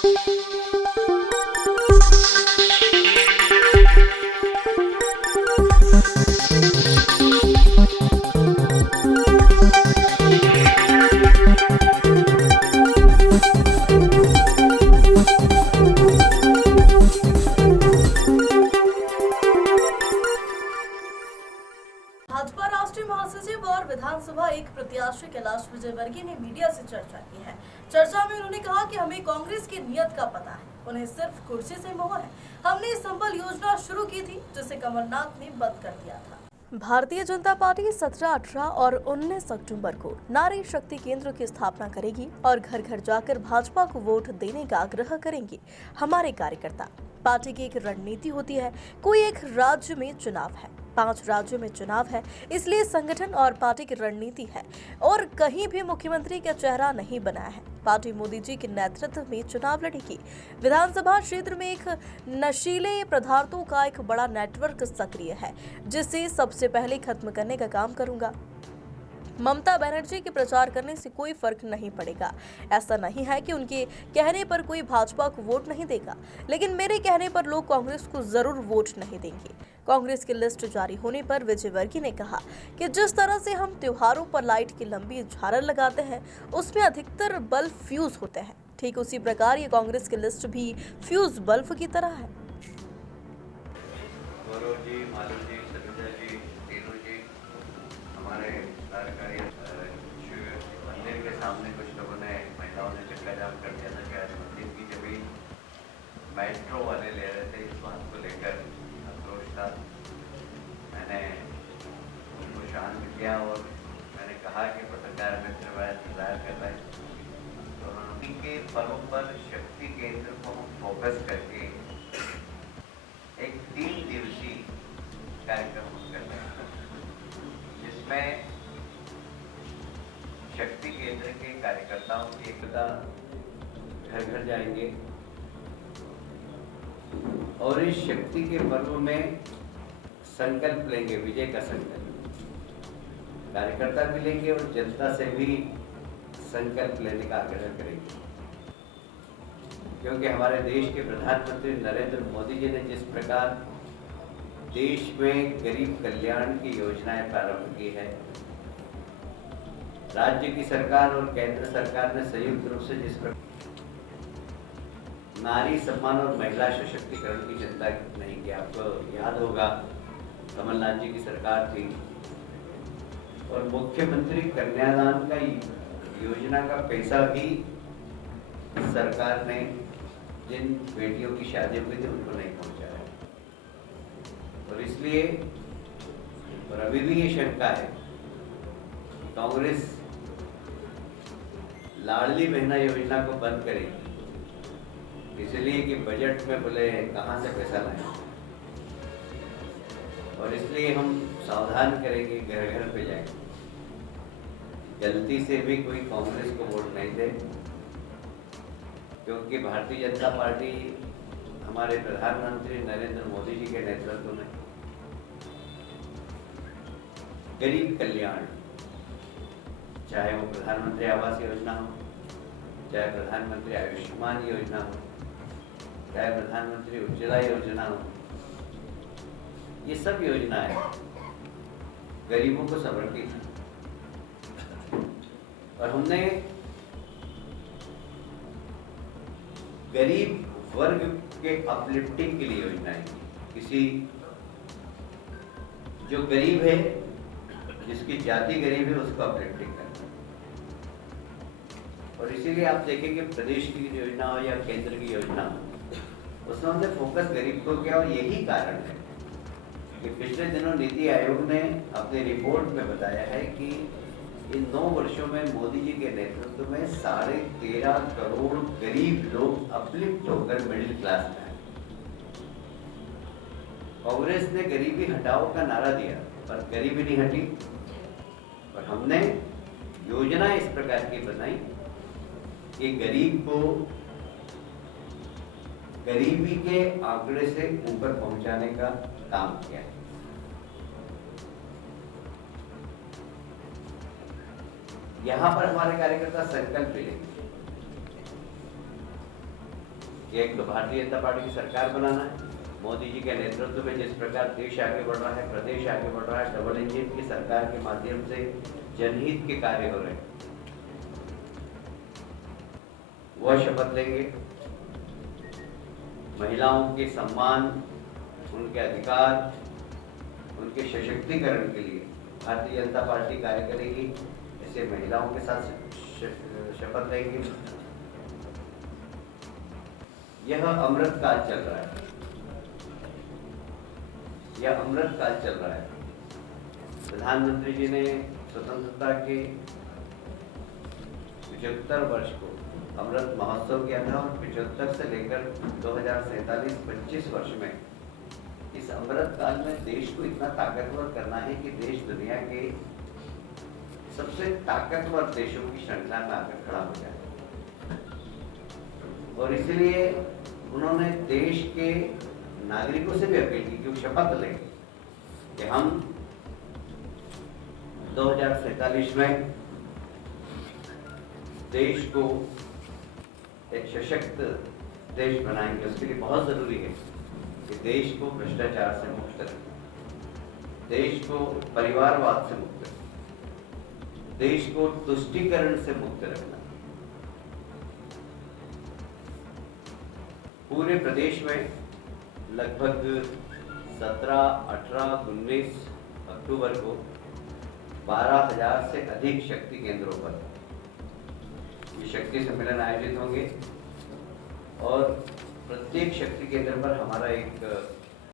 भाजपा राष्ट्रीय महासचिव और विधानसभा एक प्रत्याशी कैलाश विजयवर्गीय ने मीडिया से चर्चा की है। चर्चा में उन्होंने कहा कि हमें कांग्रेस की नीयत का पता है, उन्हें सिर्फ कुर्सी से मोह है। हमने संबल योजना शुरू की थी जिसे कमलनाथ ने बंद कर दिया था। भारतीय जनता पार्टी 17, 18 और 19 अक्टूबर को नारी शक्ति केंद्र की स्थापना करेगी और घर घर जाकर भाजपा को वोट देने का आग्रह करेंगे हमारे कार्यकर्ता। पार्टी की एक रणनीति होती है, कोई एक राज्य में चुनाव है, 5 राज्यों में चुनाव है, इसलिए संगठन और पार्टी की रणनीति है और कहीं भी मुख्यमंत्री का चेहरा नहीं बनाया है। पार्टी मोदी जी के नेतृत्व में चुनाव लड़ेगी। विधानसभा क्षेत्र में एक नशीले पदार्थों का एक बड़ा नेटवर्क सक्रिय है, जिसे सबसे पहले खत्म करने का काम करूंगा। ममता बनर्जी के प्रचार करने से कोई फर्क नहीं पड़ेगा। ऐसा नहीं है कि उनके कहने पर कोई भाजपा को वोट नहीं देगा, लेकिन मेरे कहने पर लोग कांग्रेस को जरूर वोट नहीं देंगे। कांग्रेस की लिस्ट जारी होने पर विजयवर्गीय ने कहा कि जिस तरह से हम त्योहारों पर लाइट की लंबी झालर लगाते हैं, उसमें अधिकतर बल्ब फ्यूज होते हैं। ठीक उसी प्रकार ये कांग्रेस की लिस्ट भी फ्यूज बल्ब की तरह है। मंदिर के सामने कुछ लोगों ने, महिलाओं ने चक्का जाम कर दिया था कि आज मंदिर की जमीन मेट्रो वाले ले रहे थे। इस बात को लेकर आक्रोश था। मैंने उनको शांत किया और मैंने कहा कि पत्रकार मित्र वह इंतजार कर रहे हैं, तो उन्हीं के पर्व पर शक्ति केंद्र को हम फोकस करके एक 3 दिवसीय कार्यक्रम कर रहे हैं, जिसमें शक्ति केंद्र के कार्यकर्ताओं की एकता, घर घर जाएंगे और इस शक्ति के पर्व में संकल्प लेंगे, विजय का संकल्प। कार्यकर्ता भी लेंगे और जनता से भी संकल्प लेने का आग्रह करेंगे, क्योंकि हमारे देश के प्रधानमंत्री नरेंद्र मोदी जी ने जिस प्रकार देश में गरीब कल्याण की योजनाएं प्रारंभ की है, राज्य की सरकार और केंद्र सरकार ने संयुक्त रूप से जिस प्रकार नारी सम्मान और महिला सशक्तिकरण की चिंता नहीं की। आपको याद होगा, कमलनाथ जी की सरकार थी और मुख्यमंत्री कन्यादान का योजना का पैसा भी सरकार ने जिन बेटियों की शादी हुई थी उनको नहीं पहुंचाया। और इसलिए और अभी भी ये शंका है, कांग्रेस लाडली बहना योजना को बंद करेगी, इसलिए कि बजट में बोले कहां से पैसा लाएं, और इसलिए हम सावधान करेंगे, घर घर पे जाएंगे, गलती से भी कोई कांग्रेस को वोट नहीं दे, क्योंकि भारतीय जनता पार्टी हमारे प्रधानमंत्री नरेंद्र मोदी जी के नेतृत्व में गरीब कल्याण, चाहे वो प्रधानमंत्री आवास योजना हो, चाहे प्रधानमंत्री आयुष्मान योजना हो, चाहे प्रधानमंत्री उज्ज्वला योजना हो, ये सब योजनाएं गरीबों को समर्पित है। और हमने गरीब वर्ग के अपलिफ्टिंग के लिए योजनाएं की। किसी जो गरीब है, जिसकी जाति गरीब है, उसको अपलिफ्टिंग करना। और इसीलिए आप देखेंगे प्रदेश की योजना हो या केंद्र की योजना हो, उसमें हमने फोकस गरीब को किया। और यही कारण है कि पिछले दिनों नीति आयोग ने अपनी रिपोर्ट में बताया है कि इन 9 वर्षों में मोदी जी के नेतृत्व में 13.5 करोड़ गरीब लोग अपलिफ्ट होकर मिडिल क्लास में आए। कांग्रेस ने गरीबी हटाओ का नारा दिया, पर गरीबी नहीं हटी। और हमने योजना इस प्रकार की बनाई कि गरीब को गरीबी के आंकड़े से ऊपर पहुंचाने का काम किया है। यहां पर हमारे कार्यकर्ता संकल्प लेंगे कि एक तो भारतीय जनता पार्टी की सरकार बनाना है। मोदी जी के नेतृत्व में जिस प्रकार देश आगे बढ़ रहा है, प्रदेश आगे बढ़ रहा है, डबल इंजन की सरकार के माध्यम से जनहित के कार्य हो रहे हैं, वह शपथ लेंगे। महिलाओं के सम्मान, उनके अधिकार, उनके सशक्तिकरण के लिए भारतीय जनता पार्टी कार्य करेगी। ऐसे महिलाओं के साथ शपथ लेंगे। यह अमृत काल चल रहा है, यह अमृत काल चल रहा है। प्रधानमंत्री जी ने स्वतंत्रता के 75 वर्ष को अमृत महोत्सव किया था और 75 से लेकर 2047-25 वर्ष में इस अमृत काल में देश को इतना ताकतवर करना है कि देश दुनिया के सबसे ताकतवर देशों की श्रृंखला में आकर खड़ा हो जाए। और इसलिए उन्होंने देश के नागरिकों से भी अपील की कि वो शपथ लें कि हम 2047 में देश को एक सशक्त देश बनाएंगे। उसके लिए बहुत जरूरी है कि देश को भ्रष्टाचार से मुक्त रखें, देश को परिवारवाद से मुक्त रखें, देश को तुष्टीकरण से मुक्त रखना। पूरे प्रदेश में लगभग 17, 18, 19 अक्टूबर को 12,000 से अधिक शक्ति केंद्रों पर ये शक्ति सम्मेलन आयोजित होंगे और प्रत्येक शक्ति केंद्र पर हमारा एक